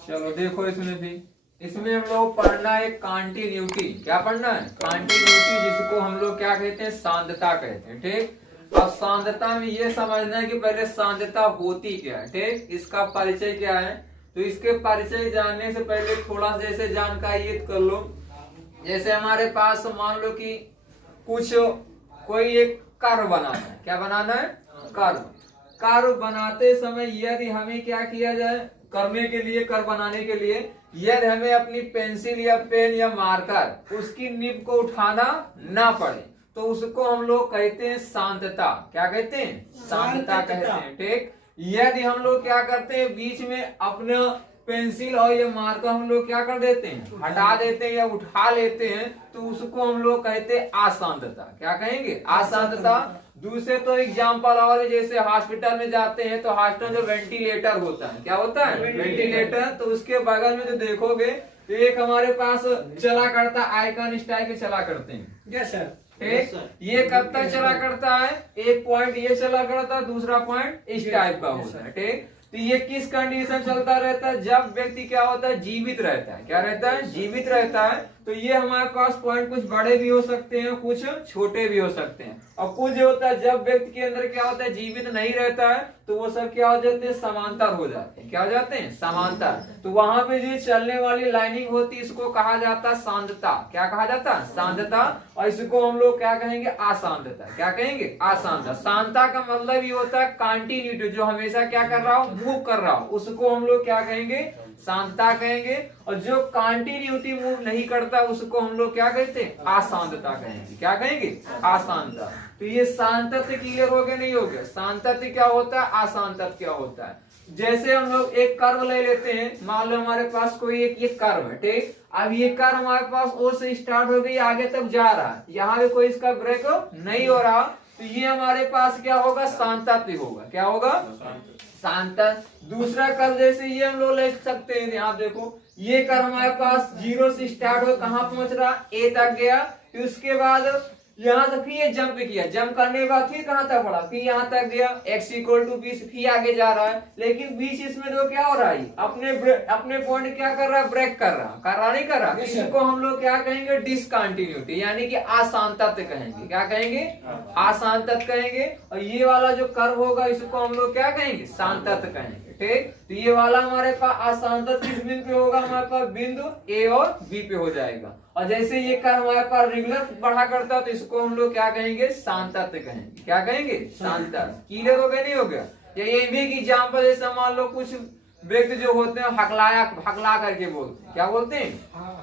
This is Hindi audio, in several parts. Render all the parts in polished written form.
चलो देखो इसमें भी, इसमें हम लोग पढ़ना है कॉन्टिन्यूटी। क्या पढ़ना है? कॉन्टिन्यूटी, जिसको हम लोग क्या कहते हैं? सांद्रता कहते हैं। ठीक, अब सांद्रता में ये समझना है कि पहले सांद्रता होती क्या है। ठीक, इसका परिचय क्या है? तो इसके परिचय जानने से पहले थोड़ा जैसे जानकारी कर लो। जैसे हमारे पास मान लो कि कुछ कोई एक कर्व बनाना है। क्या बनाना है? कर्व। कर्व बनाते समय यदि हमें क्या किया जाए करने के लिए, कर्व बनाने के लिए, यदि हमें अपनी पेंसिल या पेन या मार्कर उसकी निब को उठाना ना पड़े तो उसको हम लोग कहते हैं सांद्रता। क्या कहते हैं? सांद्रता कहते हैं। ठीक, यदि हम लोग क्या करते हैं बीच में अपना पेंसिल और ये मार्कर हम लोग क्या कर देते हैं? हटा देते हैं या उठा लेते हैं तो उसको हम लोग कहते हैं असांद्रता। क्या कहेंगे? असांद्रता। दूसरे तो एग्जाम्पल और जैसे हॉस्पिटल में जाते हैं तो हॉस्पिटल में जो वेंटिलेटर होता है, क्या होता है? वेंटिलेटर। तो उसके बगल में जो देखोगे तो एक हमारे पास चला करता आइकन इस टाइप के चला करते हैं। Yes sir. ठीक, ये कब तक चला करता है? एक पॉइंट ये चला करता है, दूसरा पॉइंट इस टाइप का होता है। ठीक, तो ये किस कंडीशन चलता रहता है? जब व्यक्ति क्या होता है? जीवित रहता है। क्या रहता है? जीवित रहता है। तो ये हमारे पास पॉइंट कुछ बड़े भी हो सकते हैं, कुछ छोटे भी हो सकते हैं। और कुछ जो होता है जब व्यक्ति के अंदर क्या होता है? जीवित नहीं रहता है तो वो सब क्या हो जाते हैं? समांतर हो जाते हैं। क्या हो जाते हैं? समांतर। तो वहां पे जो चलने वाली लाइनिंग होती है इसको कहा जाता है सांद्रता। क्या कहा जाता है? सांद्रता। और इसको हम लोग क्या कहेंगे? असांद्रता। क्या कहेंगे? असांद्रता। सांद्रता का मतलब ये होता है कंटिन्यूटी, जो हमेशा क्या कर रहा हूं? मूव कर रहा हूं, उसको हम लोग क्या कहेंगे? सांद्रता कहेंगे। और जो कंटिन्यूटी मूव नहीं करता उसको हम लोग क्या कहते हैं? असांद्रता कहेंगे। क्या कहेंगे? असांद्रता। तो ये सांतत्व क्लियर हो गया नहीं हो गया? सांतत्व क्या होता है, असांतत्व क्या होता है? जैसे हम लोग एक कर्व ले लेते हैं, मान लो हमारे पास कोई एक ये कर्व है। ठीक, अब ये कर्व हमारे पास ओ से स्टार्ट हो गई, आगे तक जा रहा है, यहाँ पे कोई इसका ब्रेक नहीं हो रहा, तो ये हमारे पास क्या होगा? सांतत्व होगा। क्या होगा? सांतत्व। दूसरा कर्व जैसे ये हम लोग ले सकते हैं, आप देखो ये कर्व हमारे पास जीरो से स्टार्ट हो कहाँ पहुंच रहा? ए तक गया। फिर उसके बाद यहाँ से फिर ये जंप किया, जंप करने के बाद फिर कहाँ तक बढ़ा? फिर यहाँ तक गया, x इक्वल टू 20, फिर आगे जा रहा है। लेकिन बीच इसमें तो क्या हो रहा है? अपने पॉइंट क्या कर रहा है? ब्रेक कर रहा नहीं कर रहा? इसको हम लोग क्या कहेंगे? डिसकंटिन्यूटी, यानी कि असांतत्व कहेंगे। क्या कहेंगे? असांतत्व कहेंगे। और ये वाला जो कर्व होगा इसको हम लोग क्या कहेंगे? सांतत्व कहेंगे। ठीक, तो ये वाला हमारे पास असांतत्व किस बिंदु पे होगा? हमारे पास बिंदु ए और बी पे हो जाएगा। और जैसे ये कर्व हमारे पास रेगुलर बढ़ा करता है तो इसको हम लोग क्या कहेंगे? सांतत्व कहेंगे। क्या कहेंगे? सांतत्व। क्लियर हो गया नहीं हो गया? ये भी एक एग्जाम्पल, जैसे मान लो कुछ व्यक्ति जो होते हैं हकला करके बोलते हैं। क्या बोलते हैं?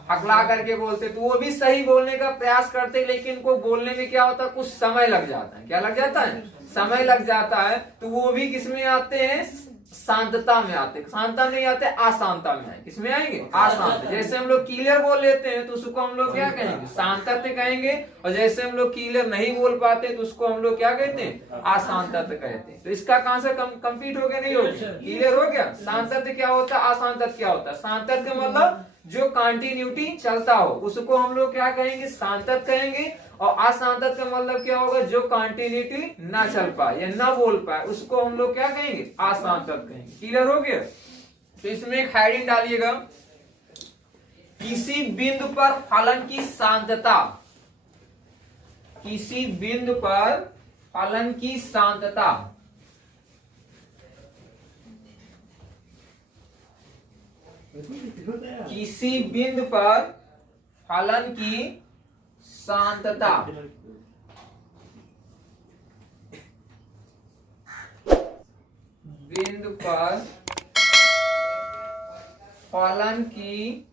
हकला करके बोलते हैं। तो वो भी सही बोलने का प्रयास करते हैं, लेकिन इनको बोलने में क्या होता है? कुछ समय लग जाता है। क्या लग जाता है? समय लग जाता है। तो वो भी किसमें आते हैं? शांतता में आते। शांतता नहीं आते, अशांतता में आए। किसमें आएंगे? अशांत। जैसे हम लोग क्लियर बोल लेते हैं तो उसको हम लोग क्या कहेंगे? शांतत्व कहेंगे। और जैसे हम लोग क्लियर नहीं बोल पाते तो उसको हम लोग क्या कहते हैं? अशांतत्व कहते हैं। तो इसका कॉन्सेप्ट कंप्लीट हो गया नहीं हो गया? क्लियर हो गया? शांतत्व क्या होता है, अशांतत्व क्या होता है? शांतत्व का मतलब जो कंटिन्यूटी चलता हो उसको हम लोग क्या कहेंगे? शांतत्व कहेंगे। और अशांतत्व का मतलब क्या होगा? जो कंटिन्यूटी ना चल पाए या ना बोल पाए उसको हम लोग क्या कहेंगे? अशांतत्व कहेंगे। क्लियर हो गया? तो इसमें एक हेडिंग डालिएगा, किसी बिंदु पर फलन की शांतता। किसी बिंदु पर फलन की शांतता। किसी बिंदु पर फलन की शांतता। बिंदु पर फलन की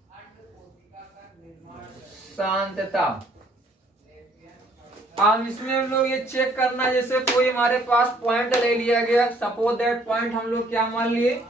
शांतता। अब इसमें हम लोग ये चेक करना, जैसे कोई हमारे पास पॉइंट ले लिया गया, सपोज दैट पॉइंट हम लोग क्या मान लिए?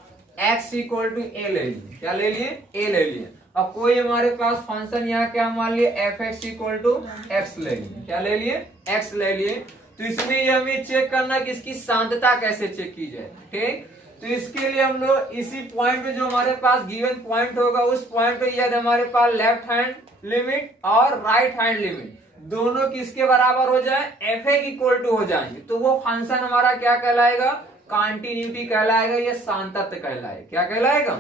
x इक्वल टू ए ले लिए। क्या ले लिए? ए ले लिए। अब कोई हमारे पास फंक्शन यहाँ क्या मान लिए? F x equal to X ले लिए। क्या ले लिए? x ले लिए। तो इसमें ये हमें चेक करना कि इसकी शांतता कैसे चेक की जाए। ठीक, तो इसके लिए हम लोग इसी पॉइंट पे जो हमारे पास गिवन पॉइंट होगा उस पॉइंट पे यदि हमारे पास लेफ्ट हैंड लिमिट और राइट हैंड लिमिट दोनों किसके बराबर हो जाए? एफ ए इक्वल टू हो जाएंगे तो वो फंक्शन हमारा क्या कहलाएगा? कंटिन्यूटी कहलाएगा या शांतत्व कहलाएगा। क्या कहलाएगा?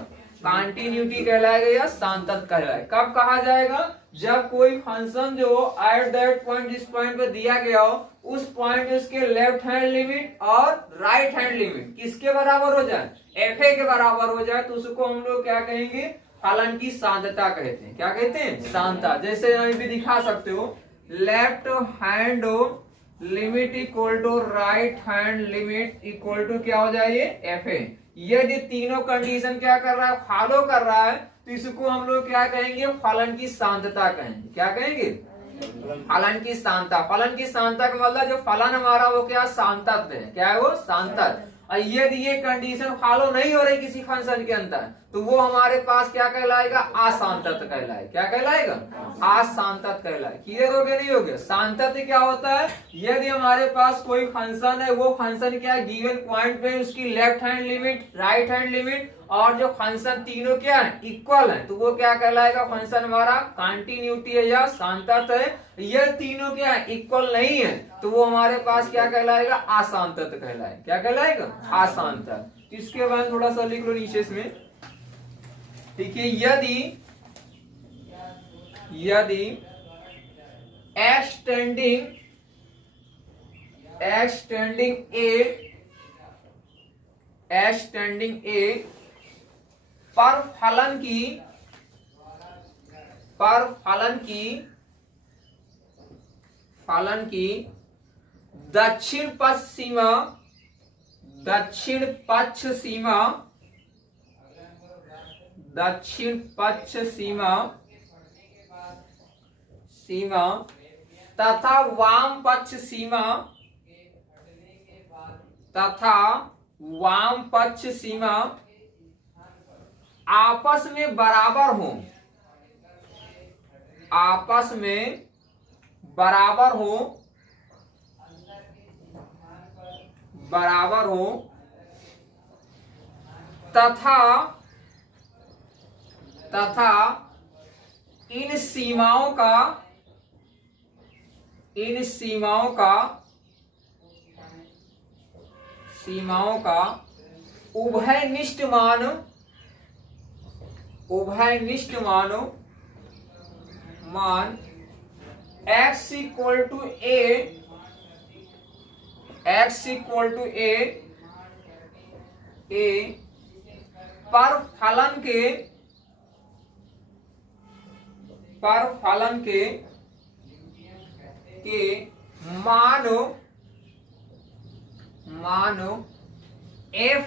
कॉन्टिन्यूटी कहलाएगा या सांतत कहलाएगा। कब कहा जाएगा? जब कोई फंक्शन जो एट दैट पॉइंट जिस पॉइंट पे दिया गया हो उस पॉइंट में उसके लेफ्ट हैंड लिमिट और राइट हैंड लिमिट किसके बराबर हो जाए? एफ ए के बराबर हो जाए तो उसको हम लोग क्या कहेंगे? फलन की सांतता कहते हैं। क्या कहते हैं? सांतता। जैसे यहाँ भी दिखा सकते हो, left hand limit equal to right hand limit equal to क्या हो जाए? ये एफ ए। यदि तीनों कंडीशन क्या कर रहा है? फॉलो कर रहा है तो इसको हम लोग क्या कहेंगे? फलन की सांतता कहेंगे। क्या कहेंगे? फलन की सांतता। फलन की सांतता का मतलब जो फलन हमारा वो क्या? सांतत है। क्या है वो? सांतत। और यदि ये कंडीशन फॉलो नहीं हो रही किसी फंक्शन के अंदर तो वो हमारे पास क्या कहलाएगा? असांतत कहलाएगा। क्या कहलाएगा? असांतत कहलाएगा। क्लियर हो गया? नहीं हो गया? सांतत क्या होता है? यदि हमारे पास कोई फंक्शन है, वो फंक्शन क्या है? गिवन पॉइंट पे उसकी left hand limit, right hand limit और जो फंक्शन तीनों क्या है? इक्वल है, तो वो क्या कहलाएगा? फंक्शन हमारा कॉन्टिन्यूटी है या सांतत है। ये तीनों क्या है? इक्वल नहीं है तो वो हमारे पास क्या कहलाएगा? असांतत कहलाएगा। क्या कहलाएगा? असांतत। इसके बाद थोड़ा सा लिख लो नीचे इसमें, ठीक है। यदि एक्सटेंडिंग ए पर फलन की दक्षिण पक्ष सीमा तथा वाम पक्ष सीमा आपस में बराबर हो तथा इन सीमाओं का उभयनिष्ठ मान x इक्वल टू ए पर फलन के मानो एफ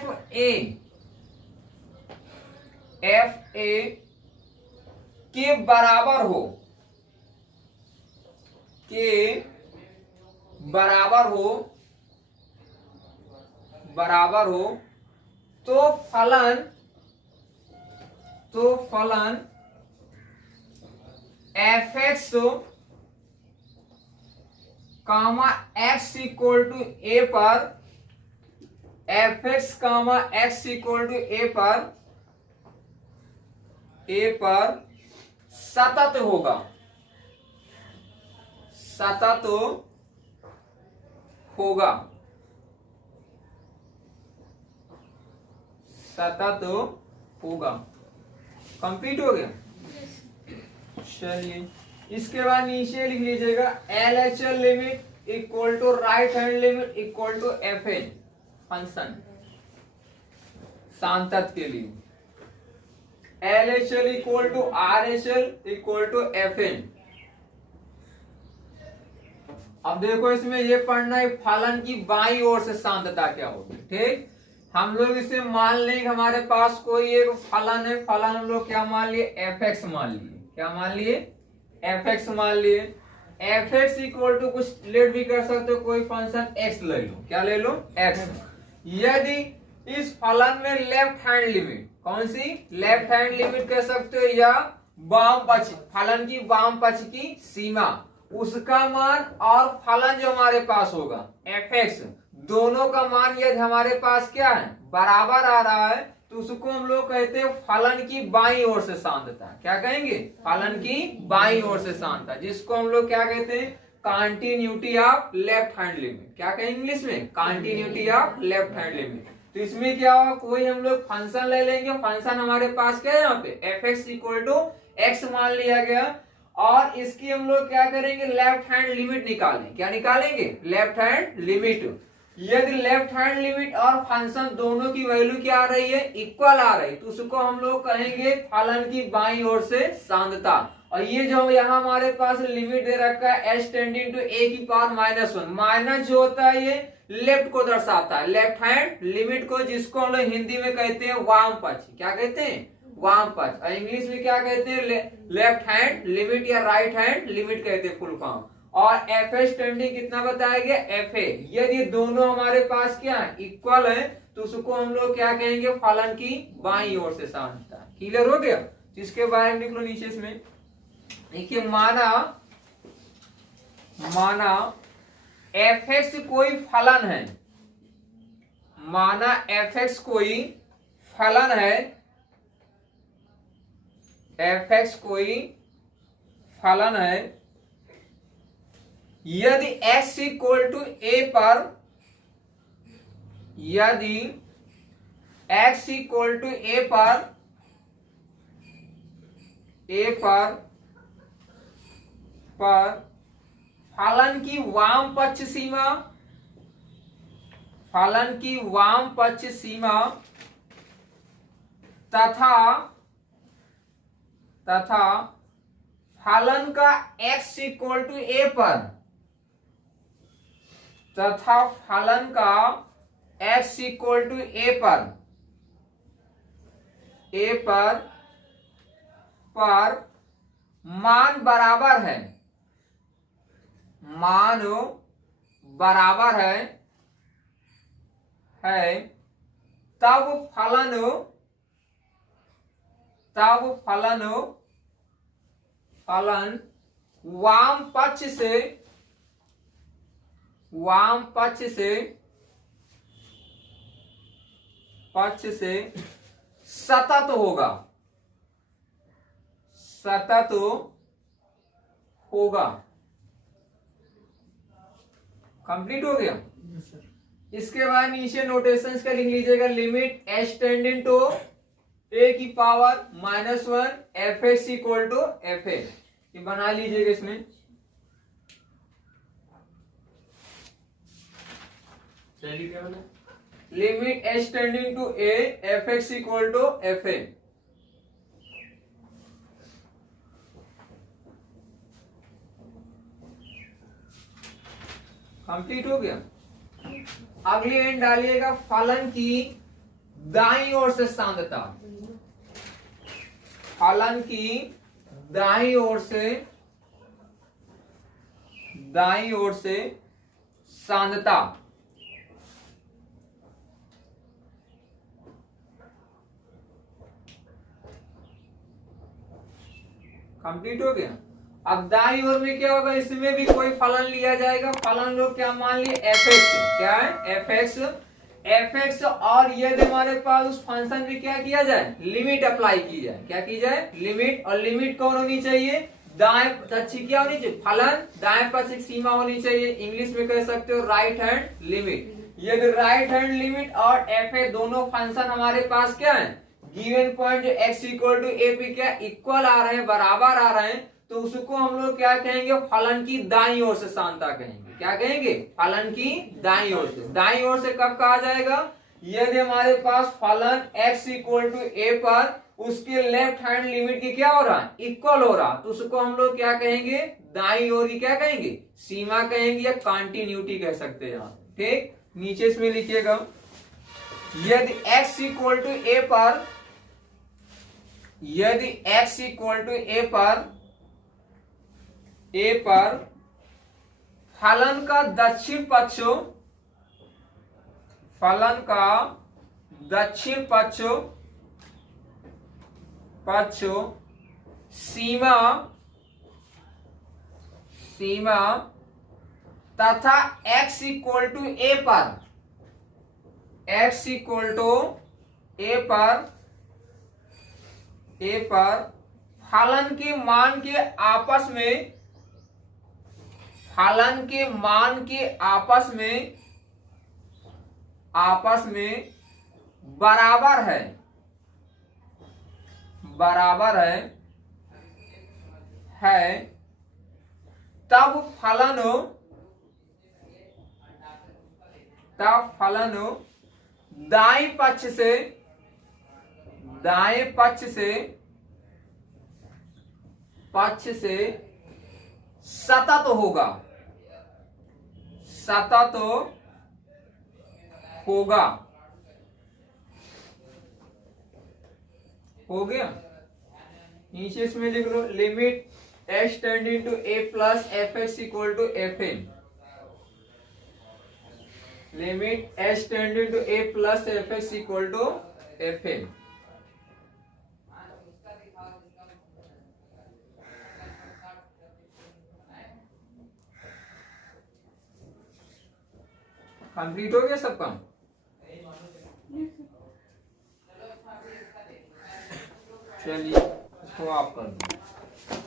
ए के बराबर हो तो फलन f x comma x equal to a पर सतत होगा। कंप्लीट हो गया? चलिए इसके बाद नीचे लिख लीजिएगा LHL limit equal to right hand limit equal to FN function सांतत के लिए। LHL equal to RHL equal to FN। अब देखो इसमें ये पढ़ना है फलन की बाईं ओर से सांतता क्या होगी। ठीक, हम लोग इसे मान लें कि हमारे पास कोई एक फलन है। फलन हम लोग क्या मान लिए? fx मान लिए। क्या मान लिए? fx मान लिए। fx इक्वल टू कुछ लेट भी कर सकते हो, कोई फंक्शन x ले लो। क्या ले लो? x। यदि इस फलन में लेफ्ट हैंड लिमिट, कौन सी? लेफ्ट हैंड लिमिट कह सकते हो या वाम पक्ष, फलन की वाम पक्ष की सीमा, उसका मान और फलन जो हमारे पास होगा fx, दोनों का मान यदि हमारे पास क्या है? बराबर आ रहा है तो उसको हम लोग कहते हैं फलन की बाईं ओर से सांतता। क्या कहेंगे? फलन की बाईं ओर से सांतता, जिसको हम लोग क्या कहते हैं? Continuity of left hand limit. क्या कहेंगे इंग्लिश में? Continuity of left hand limit. तो इसमें क्या होगा, कोई हम लोग फंक्शन ले लेंगे, फंक्शन हमारे पास क्या है यहाँ पे F x equal to X मान लिया गया, और इसकी हम लोग क्या करेंगे, लेफ्ट हैंड लिमिट निकालें। क्या निकालेंगे, लेफ्ट हैंड लिमिट। यदि लेफ्ट हैंड लिमिट और फंक्शन दोनों की वैल्यू क्या आ रही है, इक्वल आ रही, तो उसको हम लोग कहेंगे फलन की बाईं ओर से सांद्रता। और ये जो यहाँ हमारे पास लिमिट दे रखा है एच टेंडिंग टू ए की पावर -1, माइनस जो होता है ये लेफ्ट को दर्शाता है, लेफ्ट हैंड लिमिट को, जिसको हम लोग हिंदी में कहते हैं वाम पक्ष। क्या कहते हैं, वाम पक्ष। और इंग्लिश में क्या कहते हैं, लेफ्ट हैंड लिमिट या राइट हैंड लिमिट कहते हैं फुल फॉर्म। और एफ एच टेंडिंग कितना बताया गया, एफ ए। यदि दोनों हमारे पास क्या है, इक्वल है, तो उसको हम लोग क्या कहेंगे, फलन की बाईं ओर से सांद्रता। क्लियर हो गया। इसके बारे में निकलो नीचे इसमें देखिए, माना एफ एक्स कोई फलन है, माना एफ एक्स कोई फलन है, एफ एक्स कोई फलन है, यदि x इक्वल टू ए पर, यदि x इक्वल टू ए पर फलन की वाम पक्ष सीमा, फलन की वाम पक्ष सीमा तथा फलन का x इक्वल टू ए पर, तथा फलन का x इक्वल टू ए पर मान बराबर है, मान बराबर है, तब फलन वाम पक्ष से सतत होगा। कंप्लीट हो गया। इसके बाद नीचे नोटेशंस का लिख लीजिएगा, limit H tending to A की power -1 F x equal to F A, ये बना लीजिएगा इसमें। Limit H tending to A F x equal to F A. Complete हो गया। अगली एंड डालिएगा, फलन की दाईं ओर से सांद्रता, फलन की दाईं ओर से सांद्रता। कंप्लीट हो गया। अब दाईं ओर में क्या होगा, इसमें भी कोई फलन लिया जाएगा, फलन लोग क्या मान लिए, एफ एक्स। क्या है, एफ एक्स। और यदि हमारे पास उस फंक्शन में क्या किया जाए, लिमिट अप्लाई की जाए। क्या की जाए, लिमिट। और लिमिट कौन होनी चाहिए, दाएं पक्ष क्या होनी चाहिए, फलन दाएं पक्ष की सीमा होनी चाहिए। इंग्लिश में कह सकते हो राइट हैंड लिमिट। यदि राइट हैंड लिमिट और एफ ए दोनों फंक्शन हमारे पास क्या है, गिवन पॉइंट जो x इक्वल टू ए पे क्या इक्वल आ रहे हैं, बराबर आ रहे हैं, तो उसको हम लोग क्या कहेंगे, फलन की दाईं ओर से सांद्रता कहेंगे। क्या कहेंगे, फलन की दाईं ओर से। दाईं ओर से कब कहा जाएगा, यदि हमारे पास फलन x इक्वल टू ए पर उसके लेफ्ट हैंड लिमिट की क्या हो रहा है, इक्वल हो रहा, तो उसको हम लोग क्या कहेंगे, दाईं ओर की क्या कहेंगे, सीमा कहेंगे, या कॉन्टिन्यूटी कह सकते हैं यहाँ। ठीक, नीचे इसमें लिखिएगा, यदि x इक्वल टू ए पर, यदि x इक्वल टू ए पर फलन का दक्षिण पक्ष, फलन का दक्षिण पक्ष सीमा तथा x इक्वल टू ए पर, x इक्वल टू ए पर फलन के मान के आपस में, फलन के मान के आपस में बराबर है तब फलन दाएं पक्ष से सतत होगा। हो गया। नीचे इसमें लिख लो limit H tending to a plus f x equal to f n. Limit H tending to a plus f x equal to f n. Complete हो गया सब काम। चलिए इसको आप कर दो।